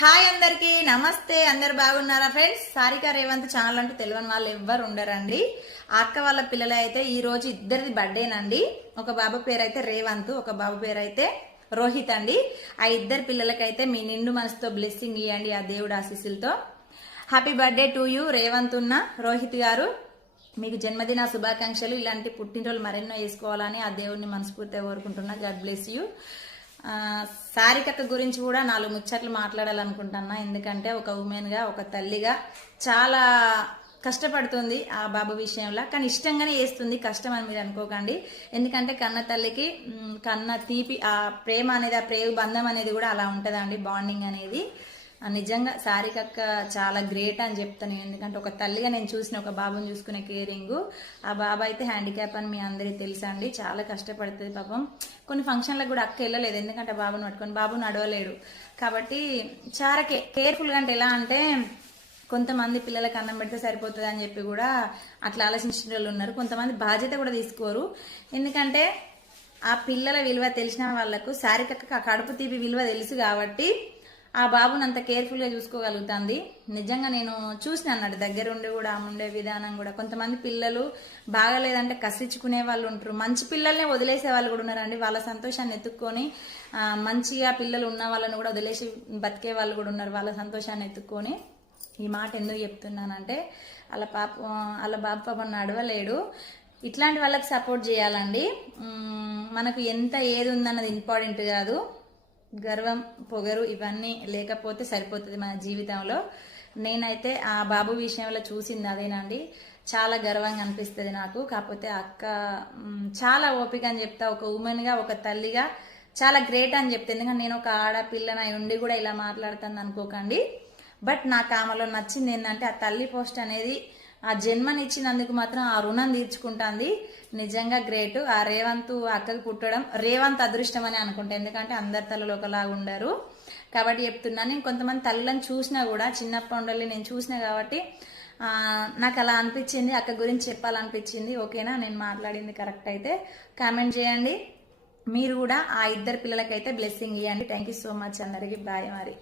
Hi అందరికి నమస్తే అందరు బాగున్నారా ఫ్రెండ్స్? సారిక రేవంత్ ఛానల్ అంటూ తెలియని వాళ్ళు ఎవ్వరు ఉండరండి. అక్క వాళ్ళ పిల్లలు అయితే ఈ రోజు ఇద్దరిది బర్త్డేనండి ఒక బాబు పేరు అయితే రేవంత్ ఒక బాబు పేరు అయితే రోహిత్ అండి. ఆ ఇద్దరు పిల్లలకైతే మీ నిండు మనసుతో బ్లెస్సింగ్ ఇవ్వండి ఆ దేవుడు ఆశీస్సులతో. Happy birthday to you Revanth ఉన్న రోహిత్ గారు. మీకు జన్మదిన శుభాకాంక్షలు ఇలాంటి పుట్టినరోజులు మరెన్నో వేసుకోవాలని ఆ దేవుడిని మనస్ఫూర్తిగా కోరుకుంటున్నా. గాడ్ బ్లెస్ యూ సారికత గురించి కూడా నాలుగు ముచ్చట్లు మాట్లాడాలనుకుంటున్నా. ఎందుకంటే ఒక ఉమెన్గా ఒక తల్లిగా చాలా కష్టపడుతుంది ఆ బాబు విషయంలో. కానీ ఇష్టంగానే వేస్తుంది కష్టం అని మీరు అనుకోకండి. ఎందుకంటే కన్న తల్లికి కన్న తీపి ఆ ప్రేమ అనేది ఆ ప్రేమ బంధం అనేది కూడా అలా ఉంటుందండి బాండింగ్ అనేది. నిజంగా సారికక్క చాలా గ్రేట్ అని చెప్తాను. ఎందుకంటే ఒక తల్లిగా నేను చూసిన ఒక బాబుని చూసుకునే కేరింగ్ ఆ బాబు అయితే హ్యాండిక్యాప్ అని మీ అందరికీ తెలుసా అండి. చాలా కష్టపడుతుంది పాపం. కొన్ని ఫంక్షన్లకు కూడా అక్క వెళ్ళలేదు ఎందుకంటే బాబుని పట్టుకొని. బాబు నడవలేడు. కాబట్టి చాలా కే కేర్ఫుల్గా అంటే ఎలా అంటే కొంతమంది పిల్లలకు అన్నం పెడితే సరిపోతుంది అని చెప్పి కూడా అట్లా ఆలోచించిన వాళ్ళు ఉన్నారు. కొంతమంది బాధ్యత కూడా తీసుకోరు. ఎందుకంటే ఆ పిల్లల విలువ తెలిసిన వాళ్ళకు శారీరక కడుపు తీపి విలువ తెలుసు కాబట్టి ఆ బాబును అంత కేర్ఫుల్గా చూసుకోగలుగుతుంది. నిజంగా నేను చూసిన అన్నాడు. దగ్గర ఉండి కూడా ఉండే విధానం కూడా. కొంతమంది పిల్లలు బాగలేదంటే కసిచ్చుకునే వాళ్ళు ఉంటారు. మంచి పిల్లల్నే వదిలేసే వాళ్ళు కూడా ఉన్నారండి. వాళ్ళ సంతోషాన్ని ఎత్తుక్కొని మంచిగా పిల్లలు ఉన్న వాళ్ళని కూడా వదిలేసి బతికే వాళ్ళు కూడా ఉన్నారు. వాళ్ళ సంతోషాన్ని ఎత్తుక్కొని. ఈ మాట ఎందుకు చెప్తున్నానంటే వాళ్ళ పాప వాళ్ళ బాబు పాప నడవలేడు. ఇట్లాంటి వాళ్ళకి సపోర్ట్ చేయాలండి. మనకు ఎంత ఏది ఉందన్నది ఇంపార్టెంట్ కాదు. గర్వం పొగరు ఇవన్నీ లేకపోతే సరిపోతుంది మన జీవితంలో. నేనైతే ఆ బాబు విషయంలో చూసింది అదేనండి. చాలా గర్వంగా అనిపిస్తుంది నాకు. కాకపోతే అక్క చాలా ఓపిక అని చెప్తా. ఒక ఉమెన్గా ఒక తల్లిగా చాలా గ్రేట్ అని చెప్తా. ఎందుకంటే నేను ఒక ఆడపిల్లని అయి ఉండి కూడా ఇలా మాట్లాడుతుంది అనుకోకండి. బట్ నాకు ఆమెలో నచ్చింది ఏంటంటే ఆ తల్లి పోస్ట్ అనేది ఆ జన్మనిచ్చినందుకు మాత్రం ఆ రుణం తీర్చుకుంటుంది. నిజంగా గ్రేట్. ఆ రేవంత్ అక్కకు పుట్టడం రేవంత్ అదృష్టం అని అనుకుంటా. ఎందుకంటే అందరి తల్లులు ఒకలాగా ఉండరు. కాబట్టి చెప్తున్నాను నేను కొంతమంది తల్లులను చూసినా కూడా చిన్నప్పటి నేను చూసినా కాబట్టి నాకు అలా అనిపించింది అక్క గురించి చెప్పాలనిపించింది. ఓకేనా? నేను మాట్లాడింది కరెక్ట్ అయితే కామెంట్ చేయండి. మీరు కూడా ఆ ఇద్దరు పిల్లలకైతే బ్లెస్సింగ్ ఇవ్వండి. థ్యాంక్ యూ సో మచ్ అందరికి. బాయ్ మరి.